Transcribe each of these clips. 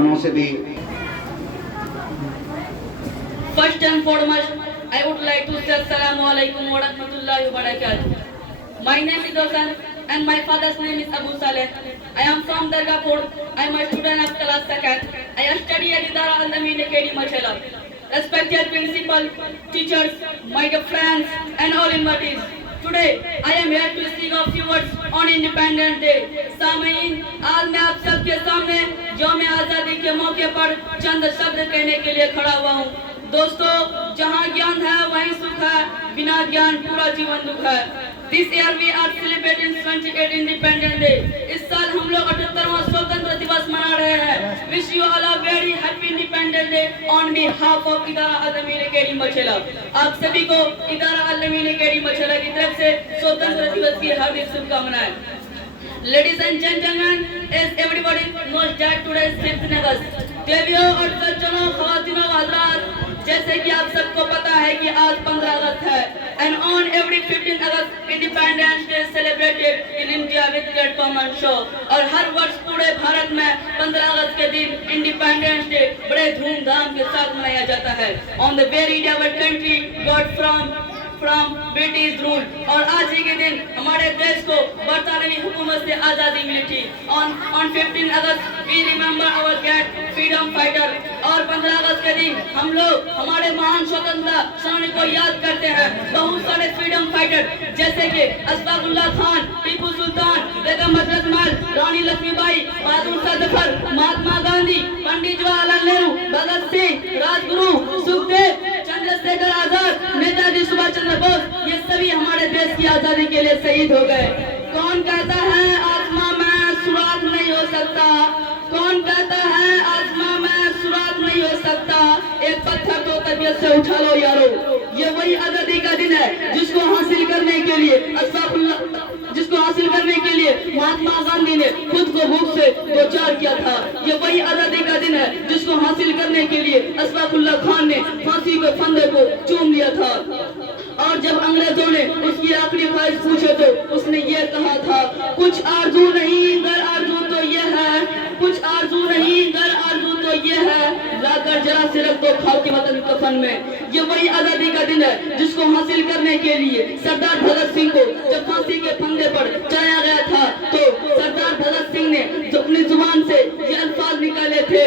मेहमानों से भी। First and foremost, I would like to say Assalamu alaikum wa rahmatullahi wa barakatuh. My name is Hasan and my father's name is Abu Saleh. I am from Dargapur. I am a student of class 2nd. I study at Idara Al-Amin Academy, Machala. Respected principal, teachers, my dear friends and all invitees. Today, I am here to speak a few words on Independence Day. सामीन, आज मैं आप सबके सामने यौम आज़ादी के मौके पर चंद शब्द कहने के लिए खड़ा हुआ हूँ। दोस्तों, जहाँ ज्ञान है वहीं सुख है, बिना ज्ञान पूरा जीवन दुख है। This year we are celebrating 28 Independence Day. इस साल हम लोग 78वां स्वतंत्र दिवस मना रहे हैं। Wish you all a very happy Independence Day on behalf of इदारा अल-अमीन अकेडमी मछला। आप सभी को इदारा अल-अमीन अकेडमी मछला की तरफ से स्वतंत्र दिवस की हार्दिक शुभकामनाएं। Ladies and gentlemen, as everybody knows that today is 15 August. देवियों और सज्जनों, ख़वातीनों व हज़रात, जैसे कि आप सबको पता है कि आज 15 अगस्त है and on every 15 August Independence Day celebrated in India with great pomp and show। और हर वर्ष पूरे भारत में 15 अगस्त के दिन Independence Day बड़े धूमधाम के साथ मनाया जाता है। On the very day our country got from British rule। और आज ही के दिन हमारे देश को बरतानवी हुकूमत से आज़ादी मिली थी। On 15 August we remember our great freedom fighter। और 15 अगस्त के दिन हम लोग हमारे महान स्वतंत्रता सेनानी को याद करते हैं। बहुत सारे फ्रीडम फाइटर जैसे कि अशफाकुल्लाह खान, टीपू सुल्तान, बेगम हजरत महल, रानी लक्ष्मीबाई, बहादुर शाह जफर, महात्मा गांधी, पंडित जवाहरलाल नेहरू, भगत सिंह, राजगुरु, सुखदेव, चंद्रशेखर आजाद, नेताजी सुभाष चंद्र बोस, ये सभी हमारे देश की आजादी के लिए शहीद हो गए। कौन कहता है आसमां में सुराग नहीं हो सकता? कौन कहता है आसमां में सुराग नहीं हो सकता? एक पत्थर तो तबीयत से उठा लो यारो। ये वही आजादी का दिन है जिसको हासिल करने के लिए महात्मा गांधी ने खुद को भूख से दो-चार किया था। ये वही आजादी का दिन है जिसको हासिल करने के लिए अशफाकुल्लाह खान ने फांसी के फंदे को चूम लिया था। और जब अंग्रेजों ने उसकी आखिरी ख्वाहिश पूछे तो उसने ये कहा था, कुछ आरज़ू नहीं गर आरज़ू तो ये है, कुछ आरज़ू नहीं गर आरज़ू तो ये है, लाकर जरा से रख दो खाकी वतन कफन में। ये वही आजादी का दिन है जिसको हासिल करने के लिए सरदार भगत सिंह को जब फांसी के फंदे पर चढ़ाया गया था तो सरदार भगत सिंह ने अपनी जुबान से ये अल्फाज निकाले थे,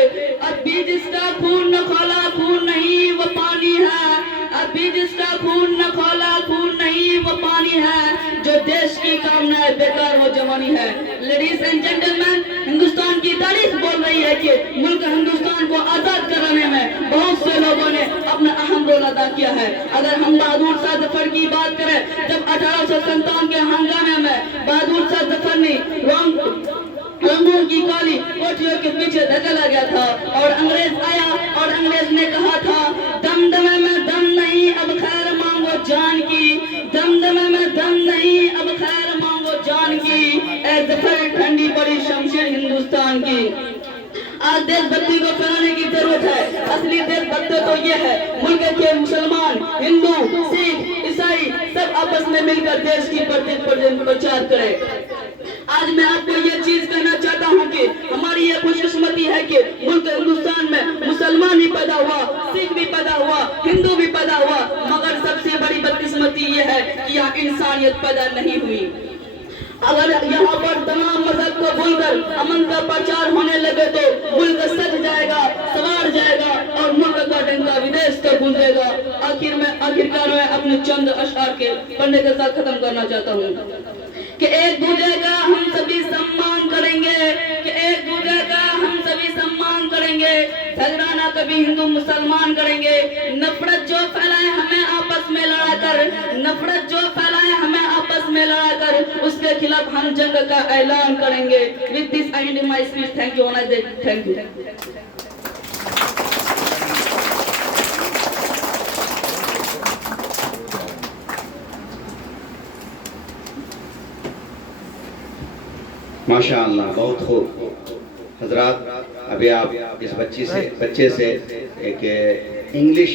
अब भी जिसका खून न खौला खून नहीं वो पानी है, अब भी जिसका खून न खौला खून नहीं वो पानी है, जो देश की कामना बेकार वो जवानी है। लेडीज एंड जेंटलमैन, हिंदुस्तान की तारीख बोल रही है कि मुल्क हिंदुस्तान को आजाद कराने में बहुत से लोगों ने अपना अहम रोल अदा किया है। अगर हम बहादुर शाह जफर की बात करें, जब 1857 के हंगामे में बहादुर शाह जफर ने रंगून की काली कोठियों के पीछे धकेला गया था और अंग्रेज आया और अंग्रेज ने कहा था, दमदमे में दम नहीं अब खैर मांगो जान की, दमदमे में दम नहीं अब खैर मांगो जान की, ए जफर ठंडी पड़ी शमशीर हिंदुस्तान की। आज देशभक्ति को फैलाने की जरूरत है। असली देशभक्त तो ये है, मुल्क के मुसलमान, हिंदू, सिख, ईसाई सब आपस में मिलकर देश की प्रचार करें। आज मैं आपको ये चीज कहना चाहता हूँ कि हमारी ये खुशकिस्मती है कि मुल्क हिंदुस्तान में मुसलमान भी पैदा हुआ, सिख भी पैदा हुआ, हिंदू भी पैदा हुआ, मगर सबसे बड़ी बदकिस्मती ये है कि यहाँ इंसानियत पैदा नहीं हुई। अगर यहाँ पर तमाम मजहब को भूलकर अमन का प्रचार होने लगे तो मुल्क सज जाएगा, संवार जाएगा और मुल्क का डंका विदेश तक गूंजेगा। आखिरकार मैं अपने चंद अशआर के पढ़ने के साथ खत्म करना चाहता हूँ कि एक दूसरे का हम सभी सम्मान करेंगे, कि एक दूसरे का हम सभी सम्मान करेंगे, झगड़ा ना कभी हिंदू मुसलमान करेंगे, नफरत जो फैलाए हमें आपस में लड़ा कर, नफरत जो फैलाए हमें आपस में लड़ा कर, उसके खिलाफ हम जंग का ऐलान करेंगे। With this I and my speech. Thank you. Thank you. माशाअल्लाह, बहुत खूब। हजरात, अभी आप इस बच्चे से एक इंग्लिश,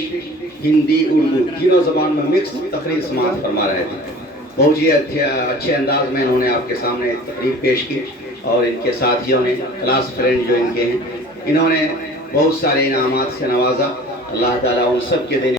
हिंदी, उर्दू तीनों ज़बान में मिक्स तकरीर समाअत फरमा रहे थे। बहुत ही अच्छे अंदाज में इन्होंने आपके सामने तकरीर पेश की और इनके साथियों ने, क्लास फ्रेंड जो इनके हैं, इन्होंने बहुत सारे इनामात से नवाजा। अल्लाह ताला उन सब के देने